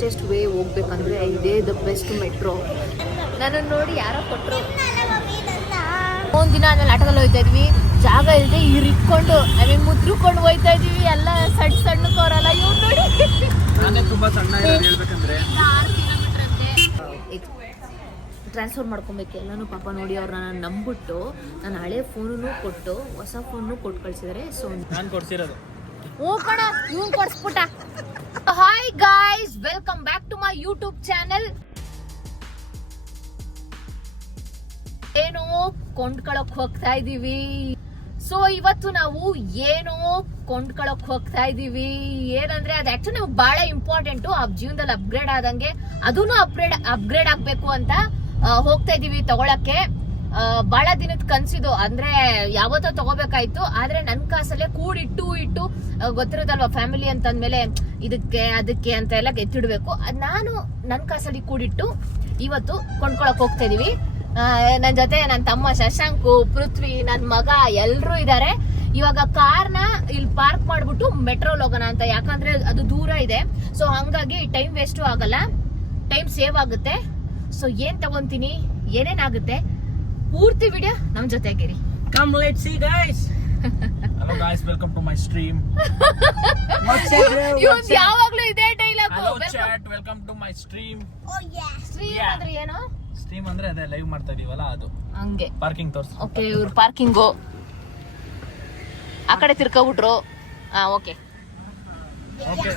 Fastest way ಹೋಗ್ಬೇಕಂದ್ರೆ ಇದೇ the best metro. ನನ್ನನ್ನು ನೋಡಿ ಯಾರೋ ಕೊಟ್ಟರು. ಒಂದು ದಿನ ಆದ್ಮೇಲೆ ಆಟೋದಲ್ಲಿ ಹೋಗ್ತಾ ಇದ್ವಿ, ಜಾಗ ಇಲ್ಲದೆ ಇಟ್ಕೊಂಡು ಮುದ್ರುಕೊಂಡು ಹೋಗ್ತಾ ಇದೀವಿ. ಎಲ್ಲ ಸಣ್ಣಕೋರಲ್ಲ ಇವ್ರು ನೋಡಿ. ನಾನೇ ತುಂಬಾ ಸಣ್ಣ ಹೇಳ್ಬೇಕಂದ್ರೆ 6 ಕಿಲೋಮೀಟರ್ ಅಂತೆ. ಟ್ರಾನ್ಸ್ಫರ್ ಮಾಡ್ಕೊಬೇಕು ಎಲ್ಲನೂ ಪಾಪ ನೋಡಿ. ಅವ್ರನ್ನ ನಂಬಿಟ್ಟು ನಾನು ಹಳೆ ಫೋನೂ ಕೊಟ್ಟು ಹೊಸ ಫೋನು ಕೊಟ್ಟು ಕಳ್ಸಿದ್ದಾರೆ. ಸೊ ನಾನು ಕೊಡ್ಸಿರೋದು ಓ ಕಣ ಇವ್ನು ಕೊಡ್ಸ್ಬಿಟ್ಟ. Hi guys, welcome back to my YouTube channel. ಏನೋ ಕೊಂಡ್ಕೊಳಕ್ ಹೋಗ್ತಾ ಇದೀವಿ. ಸೊ ಇವತ್ತು ನಾವು ಏನೋ ಕೊಂಡ್ಕೊಳಕ್ ಹೋಗ್ತಾ ಇದೀವಿ. ಏನಂದ್ರೆ ಅದು ಆಕ್ಚುಲಿ ನಮ್ಗೆ ಬಹಳ ಇಂಪಾರ್ಟೆಂಟ್. ಆ ಜೀವನದಲ್ಲಿ ಅಪ್ಗ್ರೇಡ್ ಆದಂಗೆ ಅದೂನು ಅಪ್ಗ್ರೇಡ್ ಆಗ್ಬೇಕು ಅಂತ ಹೋಗ್ತಾ ಇದೀವಿ ತಗೊಳಕ್ಕೆ. ಬಹಳ ದಿನದ ಕನ್ಸಿದು, ಅಂದ್ರೆ ಯಾವತ್ತೋ ತಗೋಬೇಕಾಯ್ತು. ಆದ್ರೆ ನನ್ ಕಾಸಲ್ಲೇ ಕೂಡಿಟ್ಟು ಗೊತ್ತಿರೋದಲ್ವಾ ಫ್ಯಾಮಿಲಿ ಅಂತಂದ್ಮೇಲೆ ಇದಕ್ಕೆ ಅದಕ್ಕೆ ಅಂತ ಎಲ್ಲ ಎತ್ತಿಡ್ಬೇಕು. ನಾನು ನನ್ ಕಾಸಲ್ಲಿ ಕೂಡಿಟ್ಟು ಇವತ್ತು ಕೊಂಡ್ಕೊಳಕ್ ಹೋಗ್ತಾ ಇದೀವಿ. ನನ್ ಜೊತೆ ನನ್ನ ತಮ್ಮ ಶಶಾಂಕು, ಪೃಥ್ವಿ, ನನ್ ಮಗ ಎಲ್ರು ಇದಾರೆ. ಇವಾಗ ಕಾರ್ನ ಇಲ್ಲಿ ಪಾರ್ಕ್ ಮಾಡ್ಬಿಟ್ಟು ಮೆಟ್ರೋಲ್ ಹೋಗೋಣ ಅಂತ. ಯಾಕಂದ್ರೆ ಅದು ದೂರ ಇದೆ. ಸೊ ಹಂಗಾಗಿ ಟೈಮ್ ವೇಸ್ಟು ಆಗಲ್ಲ, ಟೈಮ್ ಸೇವ್ ಆಗುತ್ತೆ. ಸೊ ಏನ್ ತಗೊಂತೀನಿ, ಏನೇನಾಗುತ್ತೆ, ಪೂರ್ತಿ ವಿಡಿಯೋ ನಮ್ ಜೊತೆಗಿರಿ. Come let's see guys. Hello guys, welcome to my stream. ಇವತ್ತು ಯಾವಾಗ್ಲೂ ಇದೇ dialogue. Hello chat, welcome to my stream. Oh yeah. Stream ಅಂದ್ರೆ ಏನು? ಸ್ಟ್ರೀಮ್ ಅಂದ್ರೆ ಅದೇ ಲೈವ್ ಮಾಡ್ತಾ ಇದೀವಲ್ಲ ಅದು. ಹಂಗೆ ಪಾರ್ಕಿಂಗ್ ತೋರ್ಸು. ಓಕೆ, ಇವ್ರು ಪಾರ್ಕಿಂಗು ಆ ಕಡೆ ತಿರ್ಕೊಬಿಟ್ರು. ಓಕೆ ಓಕೆ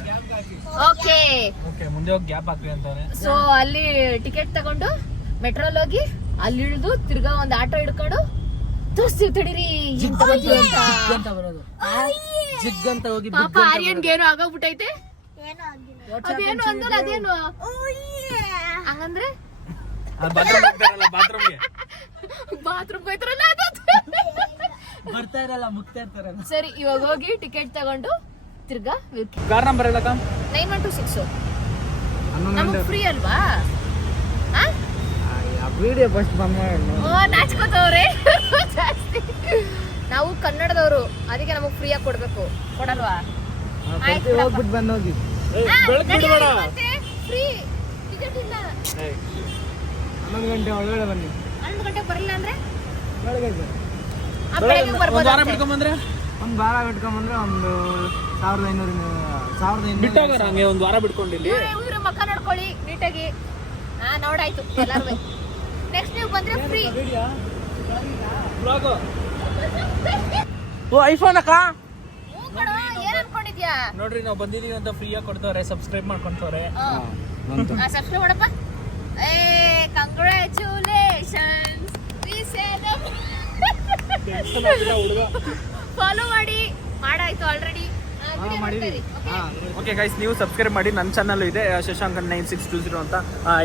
ಓಕೆ ಓಕೆ, ಮುಂದೆ ಹೋಗಿ ಗ್ಯಾಪ್ ಹಾಕ್ರಿ ಅಂತಾನೆ. ಸೊ ಅಲ್ಲಿ ಟಿಕೆಟ್ ತಗೊಂಡು ಮೆಟ್ರೋಲ್ ಹೋಗಿ ಅಲ್ಲಿ ಇಳಿದು ತಿರ್ಗಾ ಒಂದು ಆಟೋ ಹಿಡ್ಕೊಂಡು ತೋರಿಸ್ತೀವಿ ತಡೀರಿ ಏನ್ ತಗೋತೀವಿ ಅಂತ ಬರೋದು. ಜಿಗ್ ಅಂತ ಹೋಗಿ ಪಾಪ ಆರ್ಯನ್ಗೆ ಏನೋ ಆಗೋಗ್ಬಿಟ್ಟೈತೆ. ಅದೇನು ಅಂದಲ್ಲ, ಅದೇನು ಹಂಗಂದ್ರೆ ಬಾತ್ರೂಮ್ ಹೋಯ್ತಾರಲ್ಲ ಅದು. ಬರ್ತಾ ಇರಲ್ಲ, ಮುಗ್ತಾ ಇರ್ತಾರಲ್ಲ. ಸರಿ, ಇವಾಗ ಹೋಗಿ ಟಿಕೆಟ್ ತಗೊಂಡು ತಿರ್ಗಾ ಕಾರ್ ನಂಬರ್ ಹೇಳಕ್ಕ? 9126 ನಮಗೆ ಫ್ರೀ ಅಲ್ವಾ? ವಿಡಿಯೋ ಫಸ್ಟ್ ನಾಚ್ಕೋತವ್ರೆ ಜಾಸ್ತಿ. ನಾವು ಕನ್ನಡದವರು, ಅದಕ್ಕೆ ನಮಗ್ ಫ್ರೀ ಆಗಿ ಕೊಡ್ಬೇಕು. ಕೊಡಲ್ವಾ? ಹೋಗ್ಬಿಟ್ಟು ಬಂದು ಹೋಗಿ. ಫ್ರೀ ಟಿಕೆಟ್ ಇಲ್ಲ. 11 ಗಂಟೆ ಒಳಗಡೆ ಬನ್ನಿ. 11 ಗಂಟೆಗೆ ಬರಲಿಲ್ಲ ಅಂದ್ರೆ ಒಂದು ವಾರ ಬಿಟ್ಕೊಂಬಂದ್ರೆ ಒಂದು 1500 ಬಿಟ್ಟಾಗಾರ ಹಂಗೆ ಒಂದು ವಾರ ಬಿಟ್ಕೊಂಡಿಲ್ಲಿ. ಇವ್ರ ಮಕ್ಕ ನೋಡ್ಕೊಳ್ಳಿ ನೀಟಾಗಿ. ನೋಡಾಯ್ತು ಎಲ್ಲಾರು. ನೆಕ್ಸ್ಟ್ ನೀವು ಬಂದ್ರೆ ಫ್ರೀ. ಓ ಐಫೋನ್ ಅಕ್ಕ ಏನ್ ಅನ್ಕೊಂಡಿದ್ಯಾ? ನೋಡ್ರಿ, ನಾವು ಬಂದಿದೀವಿ ಅಂತ ಫ್ರೀ ಆಗಿ ಕೊಡ್ತವ್ರೆ. ಸಬ್ಸ್ಕ್ರೈಬ್ ಮಾಡ್ಕೊಂತವ್ರೆ. ಸಬ್ಸ್ಕ್ರೈಬ್ ಮಾಡಪ್ಪ. ಕಂಗ್ರ್ಯಾಚುಲೇಷನ್ಸ್. ಫಾಲೋ ಮಾಡಿ. ಮಾಡಾಯ್ತು ಆಲ್ರೆಡಿ. ಓಕೆ ಗೈಸ್, ನೀವು ಸಬ್ಸ್ಕ್ರೈಬ್ ಮಾಡಿ. ನನ್ನ ಚಾನಲ್ ಇದೆ ಶಶಾಂಕ್ 9620 ಅಂತ.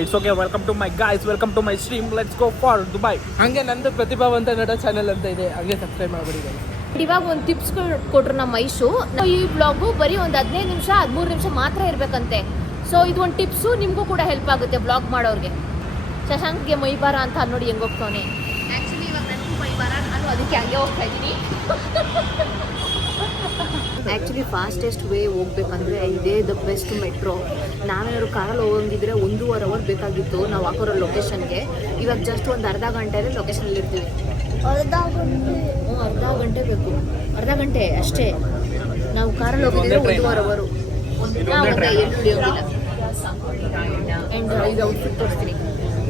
It's okay, welcome to my guys, welcome to my stream. Let's go for Dubai. ಹಂಗೆ ನಂದು ಪ್ರತಿಭಾವಂತ ನಟ ಚಾನಲ್ ಅಂತ ಇದೆ, ಹಂಗೆ ಸಬ್ಸ್ಕ್ರೈಬ್ ಮಾಡ್ಬಿಡಿ. ಇವಾಗ ಒಂದು ಟಿಪ್ಸ್ ಕೊಟ್ರು ನಮ್ಮ ಐಶು. ಈ ಬ್ಲಾಗು ಬರೀ ಒಂದು 15 ನಿಮಿಷ 13 ನಿಮಿಷ ಮಾತ್ರ ಇರ್ಬೇಕಂತೆ. ಸೊ ಇದು ಒಂದು ಟಿಪ್ಸು, ನಿಮಗೂ ಕೂಡ ಹೆಲ್ಪ್ ಆಗುತ್ತೆ ಬ್ಲಾಗ್ ಮಾಡೋರಿಗೆ. ಶಶಾಂಕ್ಗೆ ಮೈಬಾರ ಅಂತ ನೋಡಿ ಹೆಂಗೆ ಹೋಗ್ತಾನೆ. ಆ್ಯಕ್ಚುಲಿ ಇವಾಗ ನನಗೂ ಮೈಬಾರ, ನಾನು ಅದಕ್ಕೆ ಹಂಗೆ ಹೋಗ್ತಾ ಇದ್ದೀನಿ. ಆ್ಯಕ್ಚುಲಿ ಫಾಸ್ಟೆಸ್ಟ್ ವೇ ಹೋಗ್ಬೇಕಂದ್ರೆ ಇದೇ ದ ಬೆಸ್ಟ್ ಮೆಟ್ರೋ. ನಾವೇನಾದ್ರು ಕಾರಲ್ಲಿ ಹೋಗಂಗಿದ್ರೆ 1.5 ಅವರ್ ಬೇಕಾಗಿತ್ತು ನಾವು ಹಾಕೋರೋ ಲೊಕೇಶನ್ಗೆ. ಇವಾಗ ಜಸ್ಟ್ ಒಂದು ಅರ್ಧ ಗಂಟೆಯಲ್ಲಿ ಲೊಕೇಶನಲ್ಲಿ ಇರ್ತೀವಿ. ಅರ್ಧ ಗಂಟೆ ಬೇಕು, ಅರ್ಧ ಗಂಟೆ ಅಷ್ಟೇ. ನಾವು ಕಾರಲ್ಲಿ ಹೋಗಿದ್ರೆ 1.5 ಅವರು. ಎಲ್ಲೂ ಹಿಡಿಯೋಂಗಿಲ್ಲ. ಆ್ಯಂಡ್ ಇದು ಔಟ್ಫಿಟ್ ತೋರಿಸ್ತೀನಿ.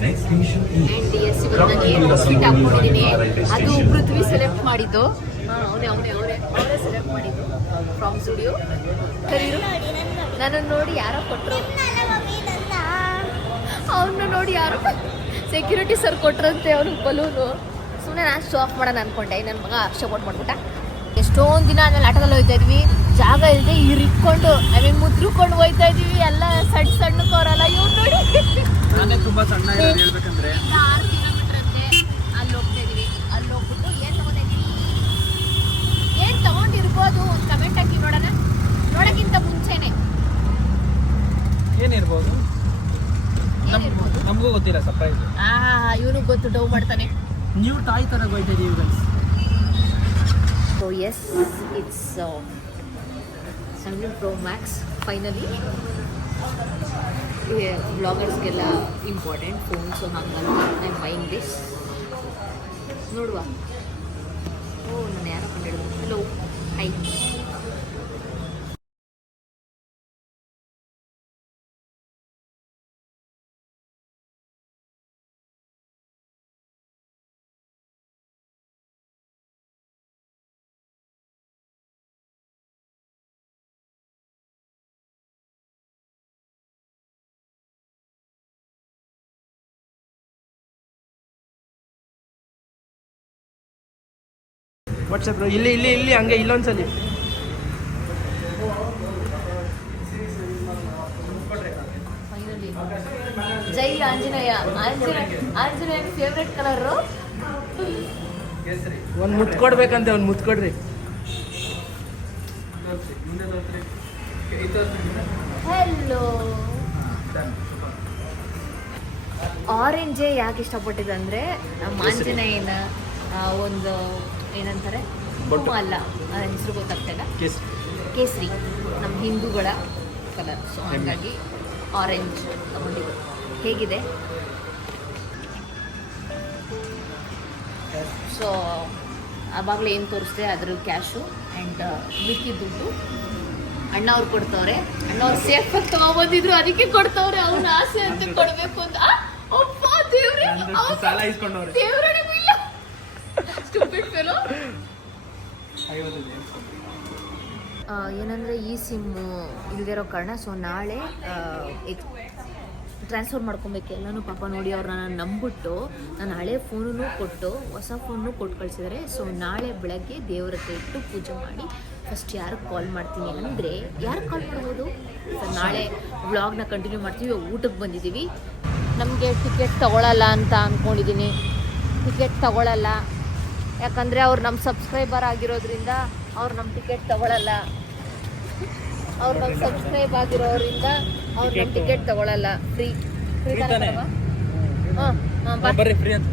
ಆ್ಯಂಡ್ ಎಸ್, ಇವಾಗ ನಾನು ಏನು ಔಟ್ಫಿಟ್ ಹಾಕ್ಕೊಂಡಿದ್ದೀನಿ ಅದು ಪೃಥ್ವಿ ಸೆಲೆಕ್ಟ್ ಮಾಡಿದ್ದು. ಅವರೇ ಸೆಲೆಕ್ಟ್ ಮಾಡಿದ್ದು ಫ್ರಾಮ್ ಸ್ಟುಡಿಯೋ. ನನ್ನನ್ನು ನೋಡಿ ಯಾರೋ ಕೊಟ್ಟರು, ಅವನ್ನ ನೋಡಿ ಯಾರೋ ಸೆಕ್ಯೂರಿಟಿ ಸರ್ ಕೊಟ್ರಂತೆ ಅವ್ನಿಗೆ ಬಲೂನು. ಸುಮ್ಮನೆ ನಾನು ಶೋ ಆಫ್ ಮಾಡೋಣ ಅನ್ಕೊಂಡೆ, ನನ್ನ ಮಗ ಸಪೋರ್ಟ್ ಮಾಡ್ಬಿಟ್ಟ. ಎಷ್ಟೊಂದು ದಿನ ಆದ್ಮೇಲೆ ಆಟೋದಲ್ಲಿ ಹೋಗ್ತಾ ಇದ್ವಿ, ಜಾಗ ಇಲ್ಲದೆ ಇಟ್ಕೊಂಡು ಮುದ್ರುಕೊಂಡು ಹೋಗ್ತಾ ಇದೀವಿ. ಎಲ್ಲ ಸಣ್ಣಕೋರಲ್ಲ ಇವ್ರು ನೋಡಿ. ನಾನೇ ತುಂಬಾ ಸಣ್ಣ ಹೇಳ್ಬೇಕಂದ್ರೆ 6 ಕಿಲೋಮೀಟರ್ ಅಂತೆ. ಅಲ್ಲಿ ಹೋಗ್ತಾ ಇದೀವಿ. ಅಲ್ಲಿ ಹೋಗ್ಬಿಟ್ಟು ಏನ್ ತಗೋತಾ ಇದೀವಿ, ಏನ್ ತಗೊಂಡಿರ್ಬೋದು ಒಂದು ಕಮೆಂಟ್ ಹಾಕಿ ನೋಡೋಣ. ನೋಡಕ್ಕಿಂತ ಮುಂಚೆನೆ ಏನಿರ್ಬೋದು ನಮಗೂ ಗೊತ್ತಿಲ್ಲ. ಸರ್ಪ್ರೈಸ್. ಇವನು ಗೊತ್ತು, ಡೌ ಮಾಡ್ತಾನೆ. ನ್ಯೂ ಟಾಯ್ ತರ ಹೋಗ್ತಾ ಇದೀವಿ guys. So yes, it's 17 Pro Max finally. ಅವ್ರಿಗೆ ಬ್ಲಾಗರ್ಸ್ಗೆಲ್ಲ ಇಂಪಾರ್ಟೆಂಟ್ ಫೋನ್, ಸೊ ಹಾಗಾಗಿ ಐ ಬೈಯಿಂಗ್ ದಿಸ್. ನೋಡುವ. ಓ, ನಾನು ಯಾರೋ ಕಂಡಿಡ್ದು. Hello, high. ವಾಟ್ಸಪ್ ಇಲ್ಲಿ ಇಲ್ಲಿ ಇಲ್ಲಿ ಹಂಗೆ ಇಲ್ಲೊಂದ್ಸಲಿ. ಫೈನಲಿ ಜೈ ಆಂಜನೇಯ. Anjaneya favourite colour. ಒಂದು ಮುತ್ತು ಕೊಡ್ಬೇಕಂತೆ, ಒಂದು ಮುತ್ತು ಕೊಡ್ರಿ. ಹೆಲೋ. ಆರೆಂಜೇ ಯಾಕೆ ಇಷ್ಟಪಟ್ಟಿದೆ ಅಂದರೆ ನಮ್ಮ ಆಂಜನೇಯನ ಒಂದು ಏನಂತಾರೆ ಕುಂಕುಮ ಅಲ್ಲ, ಹೆಸರು ಗೊತ್ತಾಗ್ತಿಲ್ಲ, ಕೇಸರಿ ನಮ್ಮ ಹಿಂದೂಗಳ ಕಲರ್. ಸೊ ಹಾಗಾಗಿ ಆರೆಂಜ್ ತಗೊಂಡಿದ್ದು. ಹೇಗಿದೆ? ಸೊ ಆವಾಗಲೇ ಏನು ತೋರಿಸ್ದೆ ಅದ್ರ ಕ್ಯಾಶು ಆ್ಯಂಡ್ ಮಿಕ್ಕಿ ದುಡ್ಡು ಅಣ್ಣ ಅವ್ರು ಕೊಡ್ತವ್ರೆ. ಅಣ್ಣ ಅವ್ರು ಸೇಫಾಗಿ ತಗೊಬಂದಿದ್ರು, ಅದಕ್ಕೆ ಕೊಡ್ತವ್ರೆ. ಅವನ ಆಸೆ ಅಂತ ಕೊಡಬೇಕು ಅಂತ. ಅಪ್ಪ ದೇವ್ರೆ, ಸಾಲ ಇಸ್ಕೊಂಡವ್ರೆ. ಏನಂದರೆ ಈ ಸಿಮ್ಮು ಇಲ್ದಿರೋ ಕಾರಣ ಸೊ ನಾಳೆ ಟ್ರಾನ್ಸ್ಫರ್ ಮಾಡ್ಕೊಬೇಕು ಎಲ್ಲನೂ. ಪಾಪ ನೋಡಿ ಅವ್ರನ್ನ ನಂಬಿಟ್ಟು ನಾನು ಹಳೆ ಫೋನೂ ಕೊಟ್ಟು ಹೊಸ ಫೋನು ಕೊಟ್ಟು ಕಳಿಸಿದ್ದಾರೆ. ಸೊ ನಾಳೆ ಬೆಳಗ್ಗೆ ದೇವ್ರ ಹತ್ರ ಇಟ್ಟು ಪೂಜೆ ಮಾಡಿ ಫಸ್ಟ್ ಯಾರಿಗೆ ಕಾಲ್ ಮಾಡ್ತೀನಿ ಅಂದರೆ ಯಾರಿಗೆ ಕಾಲ್ ಮಾಡ್ಬೋದು ಸರ್? ನಾಳೆ ವ್ಲಾಗ್ನ ಕಂಟಿನ್ಯೂ ಮಾಡ್ತೀವಿ. ಊಟಕ್ಕೆ ಬಂದಿದ್ದೀವಿ. ನಮಗೆ ಟಿಕೆಟ್ ತೊಗೊಳಲ್ಲ ಅಂತ ಅಂದ್ಕೊಂಡಿದ್ದೀನಿ. ಟಿಕೆಟ್ ತೊಗೊಳಲ್ಲ, ಯಾಕಂದರೆ ಅವ್ರು ನಮ್ಮ ಸಬ್ಸ್ಕ್ರೈಬರ್ ಆಗಿರೋದ್ರಿಂದ ಅವ್ರು ನಮ್ಮ ಟಿಕೆಟ್ ತೊಗೊಳಲ್ಲ. ಅವ್ರು ನಮ್ಮ ಸಬ್ಸ್ಕ್ರೈಬ್ ಆಗಿರೋದ್ರಿಂದ ಅವ್ರು ನಮ್ಮ ಟಿಕೆಟ್ ತೊಗೊಳಲ್ಲ. ಫ್ರೀ ತಾನೇ? ಬರ್ರಿ ಫ್ರೀ ಅಂತ.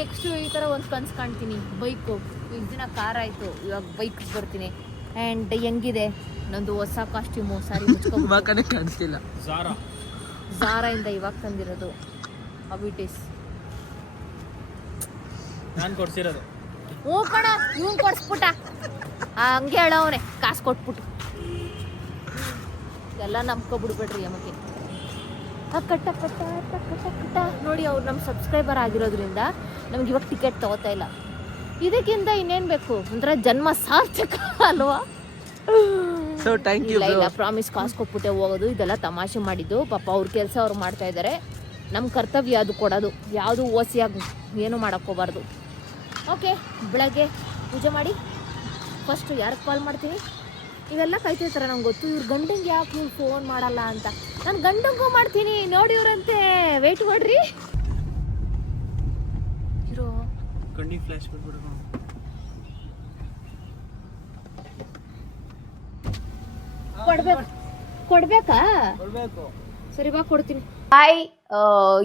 ನೆಕ್ಸ್ಟು ಈ ಥರ ಒಂದು ಕನ್ಸು ಕಾಣ್ತೀನಿ, ಬೈಕು. ಈಗ ದಿನ ಕಾರ್ ಆಯಿತು, ಇವಾಗ ಬೈಕ್ ಬರ್ತೀನಿ. ಆ್ಯಂಡ್ ಹೆಂಗಿದೆ ನಂದು ಹೊಸ ಕಾಸ್ಟ್ಯೂಮು, ಸಾರಿ ಮುಚ್ಕೊಂಡು ಕಾಣಿಸ್ತಿಲ್ಲ. ಝಾರಾಯಿಂದ ಇವಾಗ ತಂದಿರೋದು. ಅಬಿಟಿಸ್ ನಾನು ಕೊಡ್ಸಿರೋದು. ಹ್ಞೂ ಕಣ, ಇವ್ನು ಕೊಡಿಸ್ಬಿಟ್ಟ. ಹಂಗೆ ಹೇಳವನೆ ಕಾಸು ಕೊಟ್ಬಿಟ್ಟು. ಎಲ್ಲ ನಂಬ್ಕೊಬಿಡ್ಬೇಡ್ರಿ ಅಮಗೆ. ಕಟ್ಟ ಕಟ್ಟ ಕಟ್ಟ ಕಟ್ಟ ನೋಡಿ, ಅವ್ರು ನಮ್ಮ ಸಬ್ಸ್ಕ್ರೈಬರ್ ಆಗಿರೋದ್ರಿಂದ ನಮ್ಗೆ ಇವಾಗ ಟಿಕೆಟ್ ತೊಗೋತಾ ಇಲ್ಲ. ಇದಕ್ಕಿಂತ ಇನ್ನೇನು ಬೇಕು? ಒಂಥರ ಜನ್ಮ ಸಾರ್ಥಕ ಅಲ್ವಾ? So thank you. ಇಲ್ಲ ಪ್ರಾಮಿಸ್, ಕಾಸು ಕೊಟ್ಬಿಟ್ಟೆ ಹೋಗೋದು. ಇದೆಲ್ಲ ತಮಾಷೆ ಮಾಡಿದ್ದು. ಪಾಪ ಅವ್ರ ಕೆಲಸ ಅವ್ರು ಮಾಡ್ತಾ ಇದ್ದಾರೆ. ನಮ್ಮ ಕರ್ತವ್ಯ ಅದು ಕೊಡೋದು. ಯಾವುದು ಓಸಿಯಾಗಿ ಏನೂ ಮಾಡೋಕ್ಕೋಗ್ಬಾರ್ದು. ಓಕೆ, ಬೆಳಗ್ಗೆ ಪೂಜೆ ಮಾಡಿ ಫಸ್ಟು ಯಾರಿಗೆ ಕಾಲ್ ಮಾಡ್ತೀನಿ? ಇವೆಲ್ಲ ಕಾಯ್ತಿರ್ತಾರೆ, ನಂಗೆ ಗೊತ್ತು. ಇವ್ರ ಗಂಡಂಗೆ ಯಾಕೆ ನೀವು ಫೋನ್ ಮಾಡಲ್ಲ ಅಂತ. ನಾನು ಗಂಡಂಗೂ ಮಾಡ್ತೀನಿ, ನೋಡಿ ಇವ್ರಂತೆ. ವೆಯ್ಟ್ ಮಾಡ್ರಿ. ಇರೋ ಕಣ್ಣಿಗೆ ಫ್ಲಾಶ್ ಬಂದ್ಬಿಡು. ಕೊಡ್ಬೇಕಾ? ಸರಿ ಬಾ, ಕೊಡ್ತೀನಿ. ಹಾಯ್,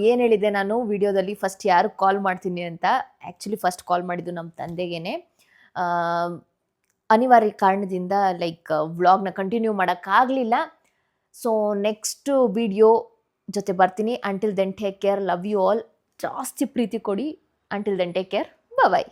ಏನು ಹೇಳಿದ್ದೆ ನಾನು ವಿಡಿಯೋದಲ್ಲಿ ಫಸ್ಟ್ ಯಾರು ಕಾಲ್ ಮಾಡ್ತೀನಿ ಅಂತ? ಆ್ಯಕ್ಚುಲಿ ಫಸ್ಟ್ ಕಾಲ್ ಮಾಡಿದ್ದು ನಮ್ಮ ತಂದೆಗೇನೆ. ಅನಿವಾರ್ಯ ಕಾರಣದಿಂದ ಲೈಕ್ ವ್ಲಾಗ್ನ ಕಂಟಿನ್ಯೂ ಮಾಡೋಕ್ಕಾಗಲಿಲ್ಲ. ಸೊ ನೆಕ್ಸ್ಟು ವಿಡಿಯೋ ಜೊತೆ ಬರ್ತೀನಿ. Until then take care, love you all. ಜಾಸ್ತಿ ಪ್ರೀತಿ ಕೊಡಿ. ಅಂಟಿಲ್ ದೆನ್ ಟೇಕ್ ಕೇರ್, ಬಾಯ್.